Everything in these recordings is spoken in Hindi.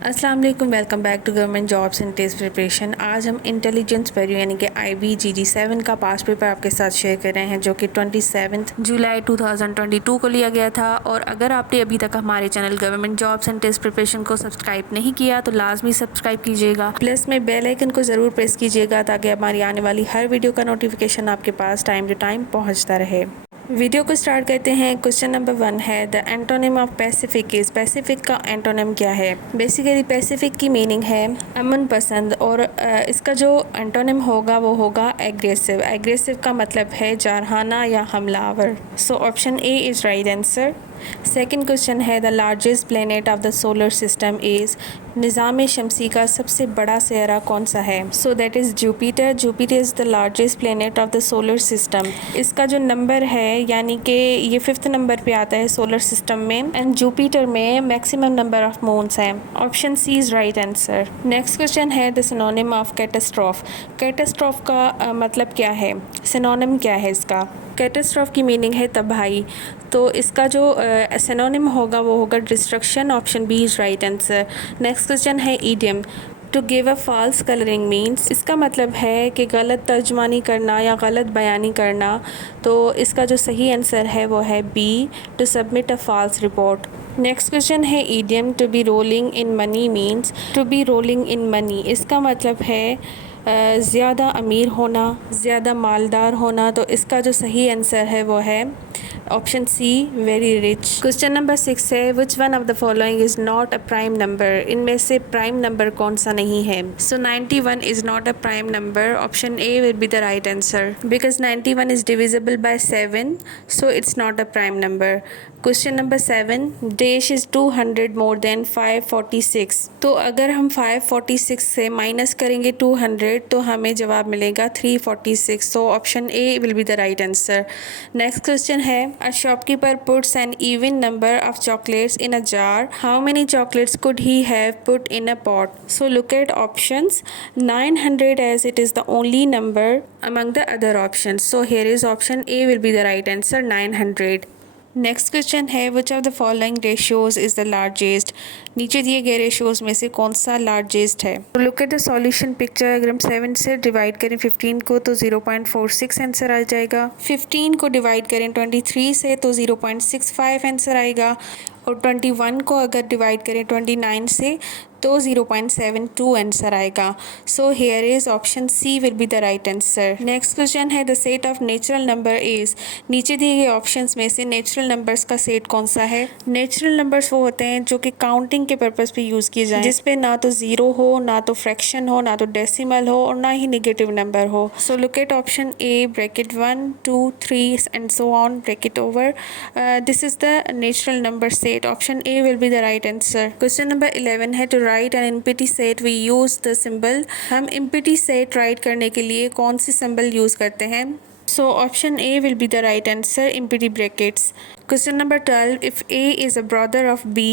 अस्सलाम वालेकुम, welcome back to government jobs and test preparation. आज हम इंटेलिजेंस पेरू यानी कि IBGG 7 का पास पेपर आपके साथ शेयर कर रहे हैं, जो कि 27 जुलाई 2022 को लिया गया था। और अगर आपने अभी तक हमारे channel government jobs and test preparation को सब्सक्राइब नहीं किया तो लाजमी सब्सक्राइब कीजिएगा, प्लस में बेल आइकन को ज़रूर प्रेस कीजिएगा ताकि हमारी आने वाली हर वीडियो का नोटिफिकेशन आपके पास टाइम टू टाइम पहुँचता रहे। वीडियो को स्टार्ट करते हैं। क्वेश्चन नंबर 1 है, the antonym of Pacific is. Pacific का एंटोनिम क्या है? बेसिकली पैसिफिक की मीनिंग है अमन पसंद, और इसका जो एंटोनिम होगा वो होगा एग्रेसिव। एग्रेसिव का मतलब है जारहाना या हमलावर। So option A is right answer. Second question है, the largest planet of the solar system is. निज़ाम शमसी का सबसे बड़ा सियारा कौन सा है? So that is Jupiter. Jupiter is the largest planet of the solar system. इसका जो नंबर है यानी कि ये 5th नंबर पे आता है सोलर सिस्टम में, एंड जुपिटर में मैक्सिमम नंबर ऑफ मून्स हैं। Option C is right answer. Next question है, the synonym of catastrophe. Catastrophe का मतलब क्या है? सिनोनिम क्या है इसका? कैटास्ट्रॉफ की मीनिंग है तबाही, तो इसका जो सिनोनिम होगा वो होगा destruction. Option B is right answer. Next question है, idiom. To give a false colouring means. इसका मतलब है कि गलत तर्जमानी करना या गलत बयानी करना। तो इसका जो सही आंसर है वो है B, to submit a false report. Next question है, idiom to be rolling in money means. To be rolling in money इसका मतलब है ज़्यादा अमीर होना, ज़्यादा मालदार होना। तो इसका जो सही आंसर है वो है option C, very rich. Question number 6 है, which one of the following is not a prime number. इनमें से प्राइम नंबर कौन सा नहीं है? So 91 is not a prime number. Option A will be the right answer, because 91 is divisible by 7, so it's not a prime number. Question number 7, dash is 200 more than 546। तो अगर हम 546 से माइनस करेंगे 200 तो हमें जवाब मिलेगा 346। तो option A will be the right answer. Next question है, a shopkeeper puts an even number of chocolates in a jar. How many chocolates could he have put in a pot? So look at options. 900 as it is the only number among the other options. So here is option A will be the right answer, 900. Next question है, which of the following ratios is the largest. नीचे दिए गए रेशियोज में से कौन सा लार्जेस्ट है? तो look at the solution picture. अगर हम 7 से डिवाइड करें 15 को तो 0.46 आंसर आ जाएगा। 15 को डिवाइड करें 23 से तो 0.65 आंसर आएगा। और 21 को अगर डिवाइड करें 29 से तो 0.72 आंसर आएगा। So here is option C will be the right answer. Next question है, the set of natural number is. नीचे दिए गए ऑप्शंस में से नेचुरल नंबर्स का सेट कौन सा है? नेचुरल नंबर्स वो होते हैं जो कि काउंटिंग के पर्पज़ पे यूज़ किए जाएं, जिसपे ना तो ज़ीरो हो, ना तो फ्रैक्शन हो, ना तो डेसिमल हो, और ना ही नेगेटिव नंबर हो। So look at option A, bracket 1 2 3 and so on, bracket over. This is the natural number set. Option A will be the right answer. Question number 11 है, to write an empty set we use the symbol. हम एम्प्टी सेट राइट करने के लिए कौन सी सिंबल यूज़ करते हैं? So option A will be the right answer, empty brackets. Question number 12, if A is a brother of B,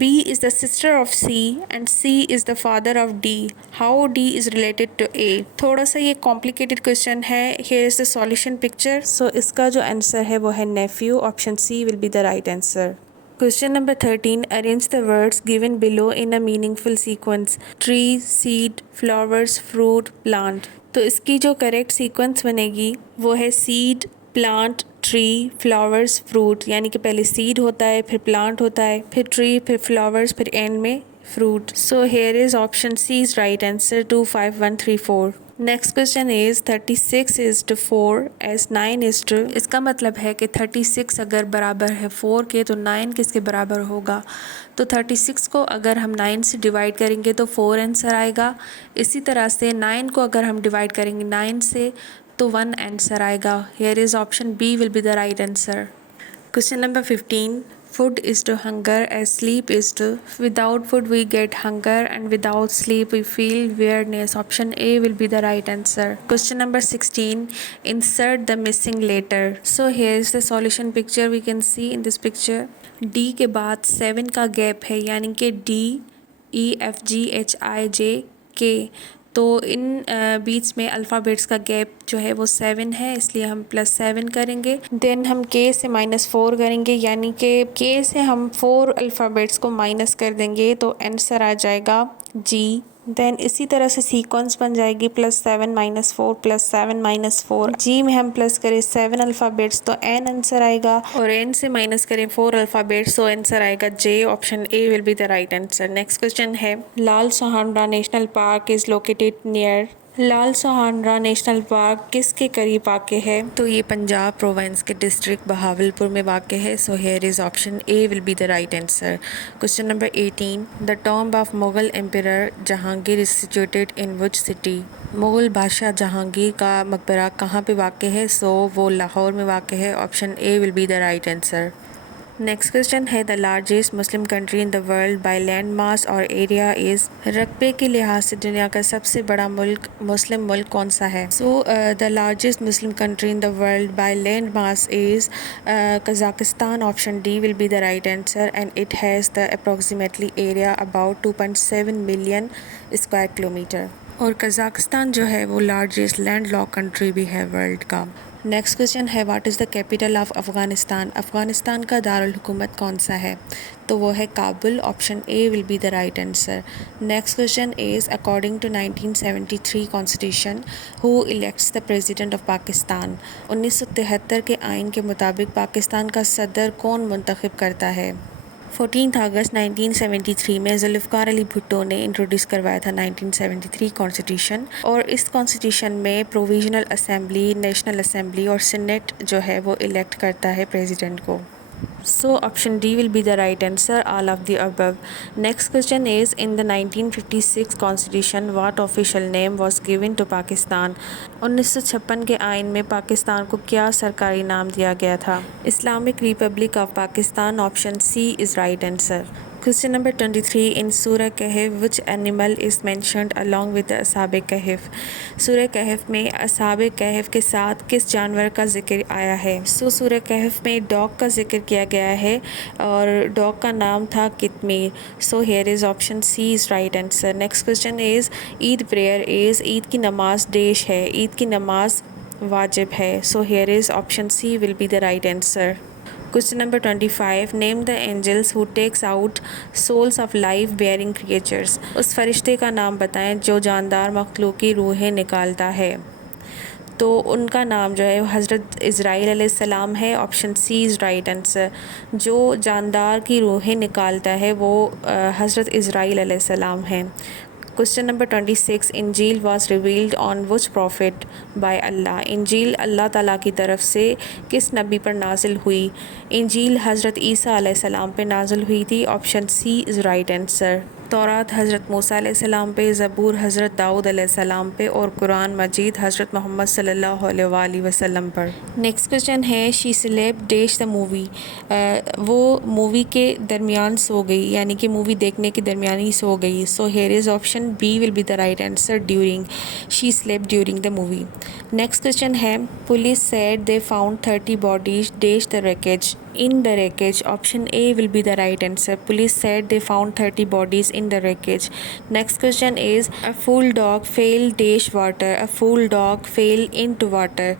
B is the sister of C and C is the father of D, how D is related to A? थोड़ा सा ये complicated question है। Here is the solution picture. So इसका जो answer है वो है nephew. Option C will be the right answer. Question number 13, arrange the words given below in a meaningful sequence. Tree, seed, flowers, fruit, plant. तो इसकी जो करेक्ट सीक्वेंस बनेगी वो है seed, plant, tree, flowers, fruit. यानी कि पहले सीड होता है, फिर प्लांट होता है, फिर ट्री, फिर फ्लावर्स, फिर एंड में fruit. So here is option C is right answer, 25134। Next question is 36 is to 4 as 9 is to. इसका मतलब है कि 36 अगर बराबर है 4 के तो 9 किसके बराबर होगा? तो 36 को अगर हम 9 से डिवाइड करेंगे तो 4 आंसर आएगा। इसी तरह से 9 को अगर हम डिवाइड करेंगे 9 से तो 1 आंसर आएगा। Here is option B will be the right answer. Question number 15, food is to hunger as sleep is to. Without food we get hunger and without sleep we feel weariness. Option A will be the right answer. Question number 16, insert the missing letter. So here is the solution picture. We can see in this picture D के बाद 7 का गैप है, यानी कि D E F G H I J K। तो इन बीच में अल्फ़ाबेट्स का गैप जो है वो 7 है, इसलिए हम +7 करेंगे। देन हम के से -4 करेंगे, यानी कि के से हम 4 अल्फ़ाबेट्स को माइनस कर देंगे तो आंसर आ जाएगा जी। देन इसी तरह से सीक्वेंस बन जाएगी +7 -4 +7 -4। जी में हम प्लस करें 7 अल्फ़ाबेट्स तो एन आंसर आएगा, और एन से माइनस करें 4 अल्फ़ाबेट्स तो आंसर आएगा J. Option A will be the right answer. Next question है, Lal Suhanra national park is located near. Lal Suhanra national park किसके करीब वाक़ है? तो ये पंजाब प्रोविंस के डिस्ट्रिक्ट बहावलपुर में वाक़ है। So here is option A will be the right answer. Question number 18, the tomb of Mughal emperor Jahangir is situated in which city. Mughal बादशाह जहांगीर का मकबरा कहाँ पे वाक़ है? सो वो लाहौर में वाक़ है। Option A will be the right answer. Next question है, the largest Muslim country in the world by land mass और एरिया इज़। रकबे के लिहाज से दुनिया का सबसे बड़ा मुस्लिम मुल्क कौन सा है? So the largest Muslim country in the world by land mass is Kazakhstan. Option D will be the right answer and it has the approximately area about 2.7 million square kilometre. और कज़ाकिस्तान जो है वो लार्जेस्ट लैंड लॉक कंट्री भी है वर्ल्ड का। नेक्स्ट क्वेश्चन है, what is the capital of Afghanistan. Afghanistan का दारुल हुकूमत कौन सा है? तो वो है Kabul. Option A will be the right answer. Next question is, according to 1973 constitution who elects the president of Pakistan. 1973 के आइन के मुताबिक पाकिस्तान का सदर कौन मुंतखब करता है? 14 अगस्त 1973 में जुल्फ़िकार अली भुट्टो ने इंट्रोड्यूस करवाया था 1973 कॉन्स्टिट्यूशन, और इस कॉन्स्टिट्यूशन में प्रोविजनल असेंबली, नेशनल असेंबली और सीनेट जो है वो इलेक्ट करता है प्रेसिडेंट को। So option D will be the right answer, all of the above. Next question is, in the 1956 constitution what official name was given to Pakistan? 1956 के आइन में पाकिस्तान को क्या सरकारी नाम दिया गया था? Islamic Republic of Pakistan. Option C is right answer. Question number 23, in Surah Kahf which animal is mentioned along with the Ashab Kahf? सूरह कहफ में असहाब कहफ के साथ किस जानवर का जिक्र आया है? सूरह कहफ में डॉग का जिक्र किया गया है और डॉग का नाम था Qitmir. So here is option C is right answer. Next question is, Eid prayer is. Eid की नमाज डेश है। ईद की नमाज वाजिब है। So here is option C will be the right answer. Question number 25, name the angels who takes out souls of life bearing creatures. उस फरिश्ते का नाम बताएं जो जानदार मखलूक की रूहें निकालता है। तो उनका नाम जो है हज़रत इज़राइल अलैहिस्सलाम है। Option C is right answer. जो जानदार की रूहें निकालता है वो हज़रत इज़राइल अलैहिस्सलाम है। Question number 26, Injil was revealed on which prophet by Allah. इंजील अल्लाह ताला की तरफ से किस नबी पर नाजिल हुई? इंजील हज़रत ईसा अलैहिस्सलाम पे नाजिल हुई थी। Option C is right answer. तौरात हज़रत मूसा अलैहिस्सलाम पे, ज़बूर हज़रत दाऊद अलैहिस्सलाम पे और कुरान मजीद हज़रत मोहम्मद सल्लल्लाहु अलैहि वसल्लम पर। नेक्स्ट क्वेश्चन है, she slept dash the movie. वो मूवी के दरमियान सो गई, यानी कि मूवी देखने के दरमियान ही सो गई। So here is option B will be the right answer, during. She slept during the movie. Next question है, police said they found 30 bodies dash the wreckage in the wreckage. Option A will be the right answer. Police said they found 30 bodies in the wreckage. Next question is, a fool dog fell dash water. A fool dog fell into water.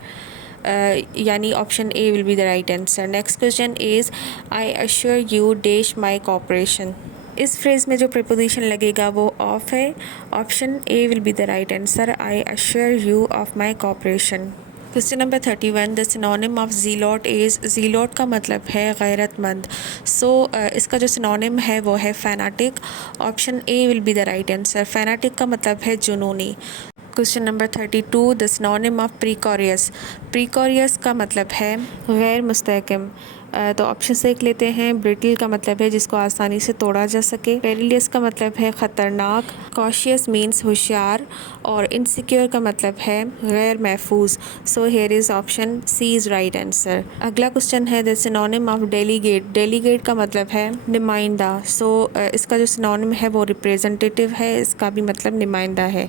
यानी option A will be the right answer. Next question is, I assure you dash my cooperation. इस फ्रेज़ में जो प्रीपोजिशन लगेगा वो ऑफ है। Option A will be the right answer, I assure you of my cooperation. Question number 31, the synonym of zealot is. Zealot का मतलब है गैरतमंद। सो इसका जो सिनोनिम है वो है fanatic. Option A will be the right answer. Fanatic का मतलब है जुनूनी। Question number 32, the synonym of precarious. Precarious का मतलब है गैर मुस्तहकम। तो ऑप्शन से एक लेते हैं। ब्रिटल का मतलब है जिसको आसानी से तोड़ा जा सके। पेरिलियस का मतलब है ख़तरनाक। कॉशियस मीन्स होशियार। और इनसिक्योर का मतलब है गैर महफूज। So here is option C is right answer. अगला क्वेश्चन है, the synonym of delegate. Delegate का मतलब है नुमाइंदा। सो इसका जो सिनोनिम है वो रिप्रेजेंटेटिव है, इसका भी मतलब नुमाइंदा है।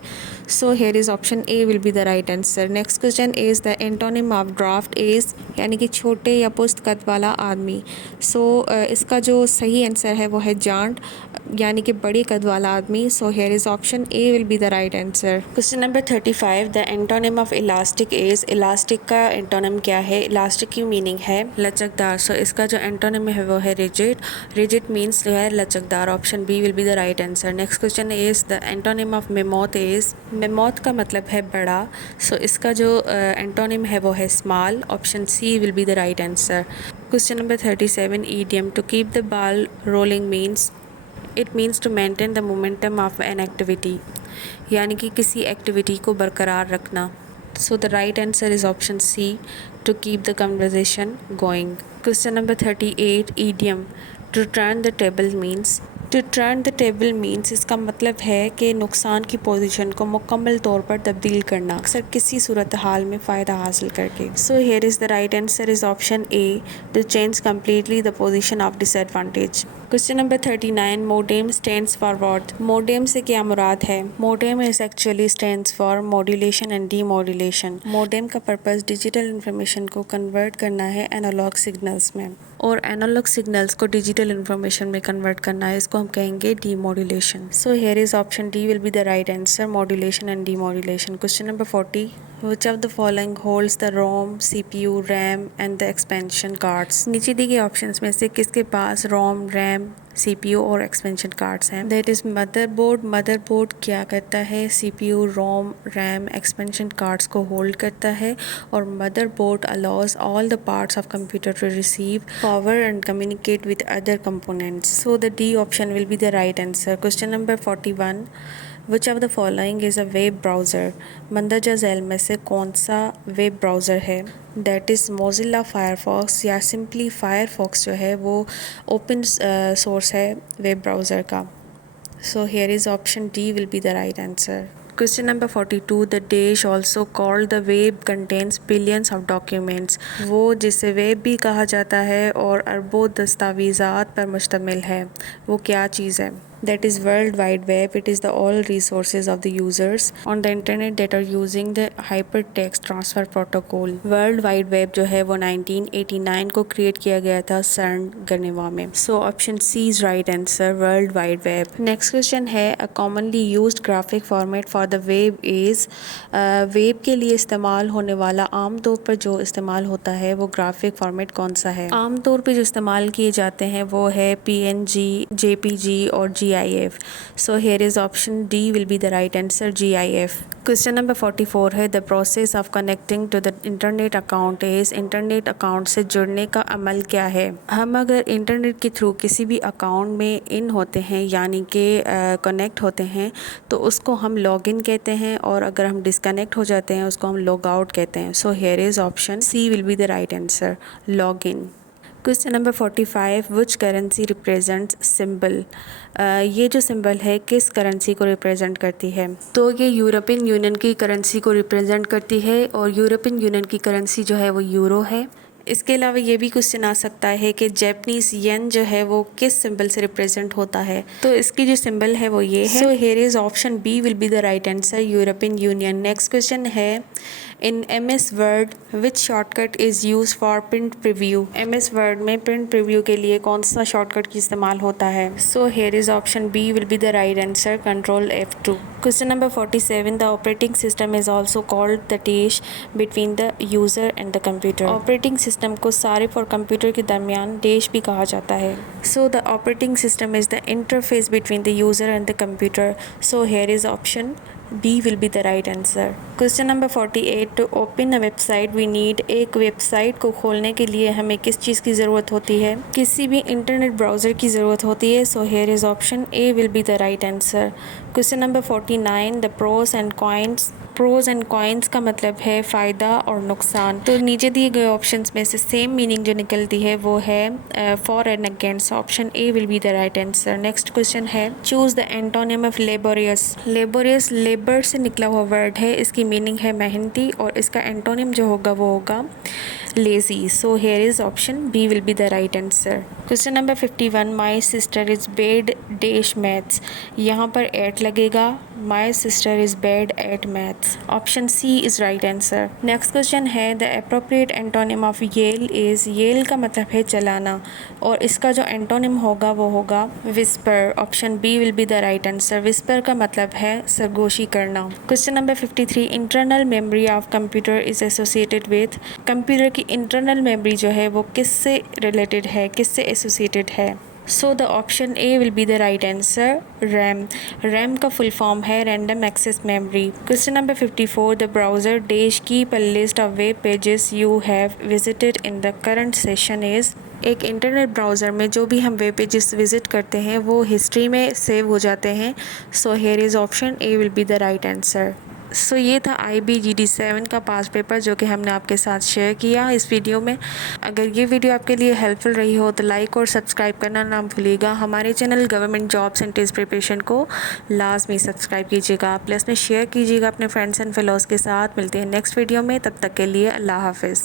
So here is option A will be the right answer. Next question is, the antonym of draft is, यानी कि छोटे या पुस्त कद वाला आदमी। सो इसका जो सही आंसर है वो है जांट। यानी कि बड़े कद वाला आदमी. सो here is option A will be the right answer. Question number 35. The antonym of elastic is. Elastic का एंटोनिम क्या है? इलास्टिक की मीनिंग है लचकदार. सो इसका जो एंटोनिम है वो है रिजिड. रिजिड मीन्स जो है लचकदार. Option B will be the right answer. Next question is the antonym of mammoth is. Mammoth का मतलब है बड़ा. सो इसका जो एंटोनिम है वो है small. Option C will be the right answer. Question number 37. Idiom. To keep the ball rolling means. It means to maintain the momentum of an activity. यानी कि किसी एक्टिविटी को बरकरार रखना. So the right answer is option C, to keep the conversation going. Question number 38. Idiom. To turn the table means. To turn the table means इसका मतलब है कि नुकसान की पोजीशन को मुकम्मल तौर पर तब्दील करना, अक्सर किसी सूरत हाल में फ़ायदा हासिल करके. So here is the right answer is option A, to change completely the position of disadvantage. Question number 39. Modem stands for what. Modem से क्या मुराद है? Modem is actually stands for modulation and demodulation. Modem का पर्पस डिजिटल इंफॉर्मेशन को कन्वर्ट करना है एनालॉग सिग्नल्स में, और एनालॉग सिग्नल्स को डिजिटल इंफॉर्मेशन में कन्वर्ट करना है, इसको हम कहेंगे demodulation. So here is option D will be the right answer, modulation and demodulation. Question number 40. Which of the following holds the ROM, CPU, RAM and the expansion cards? नीचे दी गई ऑप्शंस में से किसके पास ROM, RAM, CPU और एक्सपेंशन कार्ड्स हैं? That is motherboard. मदरबोर्ड क्या करता है? CPU, ROM, RAM, expansion cards को होल्ड करता है, और motherboard allows all the parts of computer to receive power and communicate with other components. So the D option will be the right answer. Question number 41. Which of the following is a web browser. मंदरजा झैल में से कौन सा वेब ब्राउज़र है? दैट इज़ मोजिला फायरफॉक्स, या सिंपली फायरफॉक्स जो है वो ओपन सोर्स है वेब ब्राउज़र का. सो here is option D will be the right answer. Question number 42. The dash also called the web contains billions of documents. वो जिसे वेब भी कहा जाता है और अरबों दस्तावेज़ात पर मुश्तमिल है, वो क्या चीज़ है? That is World Wide Web. It is the all resources of the users on the internet that are using the hypertext transfer protocol. World Wide Web जो है वो 1989 को क्रिएट किया गया था CERN गनेवा में. So option C is right answer, World Wide Web. Next question है a commonly used graphic format for the web is. Web के लिए इस्तेमाल होने वाला आम तौर पर जो इस्तेमाल होता है वो ग्राफिक फॉर्मेट कौन सा है? आम तौर पे जो इस्तेमाल किए जाते हैं वो है PNG, JPG और GIF. So here is option D will be the right answer, GIF. Question number 44 है the process of connecting to the internet account is. Internet account से जुड़ने का अमल क्या है? हम अगर इंटरनेट के थ्रू किसी भी अकाउंट में इन होते हैं, यानी कि कनेक्ट होते हैं, तो उसको हम लॉग इन कहते हैं, और अगर हम डिस्कनेक्ट हो जाते हैं उसको हम लॉग आउट कहते हैं. So here is option C will be the right answer, log in. Question number 45. Which currency represents symbol. ये जो सिंबल है किस करेंसी को रिप्रेजेंट करती है? तो ये यूरोपियन यूनियन की करेंसी को रिप्रेजेंट करती है, और यूरोपियन यूनियन की करेंसी जो है वो यूरो है. इसके अलावा ये भी क्वेश्चन आ सकता है कि जैपनीज येन जो है वो किस सिंबल से रिप्रेजेंट होता है. तो इसकी जो सिंबल है वो ये है. So here is option B will be the right answer, European Union. Next question है in MS Word which shortcut is use for print preview. MS Word में प्रिंट प्रीव्यू के लिए कौन सा शॉर्टकट की इस्तेमाल होता है? So here is option B will be the right answer, control F2. Question number 47. The operating system is also called the dash between the user and the computer. Operating system को सारिफ और कंप्यूटर के दरमियान डेश भी कहा जाता है. So the operating system is the interface between the user and the computer. So here is option B will be the right answer. Question number 48. To open a website we need. एक वेबसाइट को खोलने के लिए हमें किस चीज़ की ज़रूरत होती है? किसी भी इंटरनेट ब्राउज़र की ज़रूरत होती है. So here is option A will be the right answer. Question number 49. The pros and cons. Pros and cons का मतलब है फ़ायदा और नुकसान. तो नीचे दिए गए ऑप्शंस में से सेम मीनिंग जो निकलती है वो है for and against. Option A will be the right answer. Next question है choose the antonym of laborious. Laborious labour से निकला हुआ वर्ड है, इसकी मीनिंग है मेहनती, और इसका एंटोनिम जो होगा वो होगा lazy. So here is option B will be the right answer. Question number 51. My sister is bad dash maths. यहाँ पर at लगेगा. My sister is bad at maths. Option C is right answer. Next question है the appropriate antonym of yell is. yell का मतलब है चलाना और इसका जो antonym होगा वो होगा whisper. Option B will be the right answer. whisper का मतलब है सरगोशी करना. Question number 53. Internal memory of computer is associated with. Computer की इंटरनल मेमोरी जो है वो किससे रिलेटेड है, किससे एसोसिएटेड है? So the option A will be the right answer RAM. RAM का फुल फॉर्म है random access memory. Question number 54. The browser dash keep a list of web pages you have visited in the current session is. एक इंटरनेट ब्राउज़र में जो भी हम वेब पेजेस विज़िट करते हैं वो हिस्ट्री में सेव हो जाते हैं. So here is option A will be the right answer. So ये था IBGD7 का पास पेपर जो कि हमने आपके साथ शेयर किया इस वीडियो में. अगर ये वीडियो आपके लिए हेल्पफुल रही हो तो लाइक और सब्सक्राइब करना ना भूलिएगा. हमारे channel government jobs and test preparation को लाजमी सब्सक्राइब कीजिएगा. प्लस में शेयर कीजिएगा अपने फ्रेंड्स एंड फेलोज़ के साथ. मिलते हैं नेक्स्ट वीडियो में. तब तक के लिए अल्लाह हाफिज़.